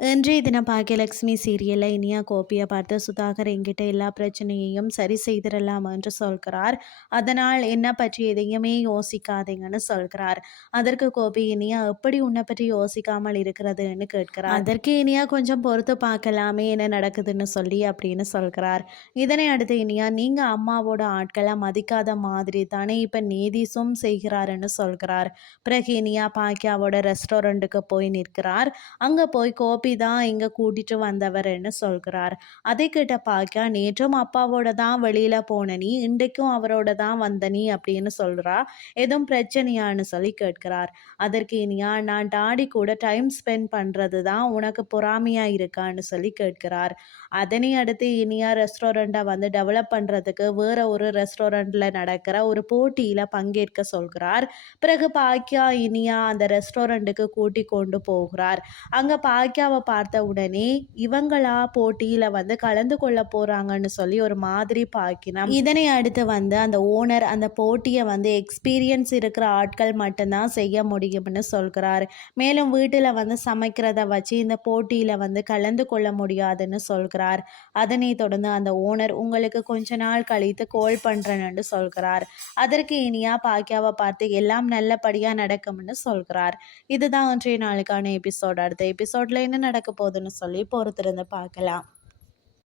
இன்றைய தினம் பாக்கியலட்சுமி சீரியலில் இனியா கோப்பியை பார்த்து சுதாகர் என்கிட்ட எல்லா பிரச்சனையையும் சரி செய்திடலாம் என்று சொல்கிறார். அதனால் என்ன பற்றி எதையுமே யோசிக்காதீங்கன்னு சொல்கிறார். அதற்கு கோபி இனியா எப்படி உன்னை பற்றி யோசிக்காமல் இருக்கிறதுன்னு கேட்கிறார். அதற்கு இனியா கொஞ்சம் பொறுத்து பார்க்கலாமே என்ன நடக்குதுன்னு சொல்லி அப்படின்னு சொல்கிறார். இதனை அடுத்து இனியா நீங்கள் அம்மாவோட ஆட்களை மதிக்காத மாதிரி தானே இப்போ நீதிசும் செய்கிறாருன்னு சொல்கிறார். பிறகு இனியா பாக்கியாவோட ரெஸ்டாரண்ட்டுக்கு போய் நிற்கிறார். அங்கே போய் கோபி தான் இங்கே கூட்டிட்டு வந்தவர்னு சொல்கிறார். அதை கிட்ட பாக்கியா நேற்றும் அப்பாவோட தான் வெளியில் போன நீ இன்றைக்கும் அவரோட தான் வந்த நீ அப்படின்னு சொல்கிறா எதுவும் பிரச்சனையான்னு சொல்லி கேட்கிறார். அதற்கு இனியா நான் டாடி கூட டைம் ஸ்பெண்ட் பண்ணுறது தான் உனக்கு பொறாமையாக இருக்கான்னு சொல்லி கேட்கிறார். அதனை அடுத்து இனியா ரெஸ்டாரண்ட்டை வந்து டெவலப் பண்ணுறதுக்கு வேற ஒரு ரெஸ்டாரண்ட்டில் நடக்கிற ஒரு போட்டியில் பங்கேற்க சொல்கிறார். பிறகு பாக்கியா இனியா அந்த ரெஸ்டாரண்ட்டுக்கு கூட்டி கொண்டு போகிறார். அங்கே பாக்கியாவை பார்த்த உடனே இவங்களா போட்டியில் வந்து கலந்து கொள்ள போகிறாங்கன்னு சொல்லி ஒரு மாதிரி பார்க்கினோம் இதனை அடுத்து வந்து அந்த ஓனர் அந்த போட்டியை வந்து எக்ஸ்பீரியன்ஸ் இருக்கிற ஆட்கள் மட்டும்தான் செய்ய முடியும்னு சொல்கிறார். மேலும் வீட்டில் வந்து சமைக்கிறத வச்சு இந்த போட்டியில் வந்து கலந்து கொள்ள முடியாதுன்னு சொல்கிறார். அதனை தொடர்ந்து அந்த ஓனர் உங்களுக்கு கொஞ்ச நாள் கழித்து கோல் பண்ணுறேன்னு சொல்கிறார். அதற்கு இனியா பாக்கியாவை பார்த்து எல்லாம் நல்லபடியாக நடக்கும்னு சொல்கிறார். இதுதான் ஒன்றைய நாளுக்கான எபிசோட் அடுத்த எபிசோடில் என்ன நடக்க போகுதுன்னு சொல்லி பொறுத்திருந்து பார்க்கலாம்.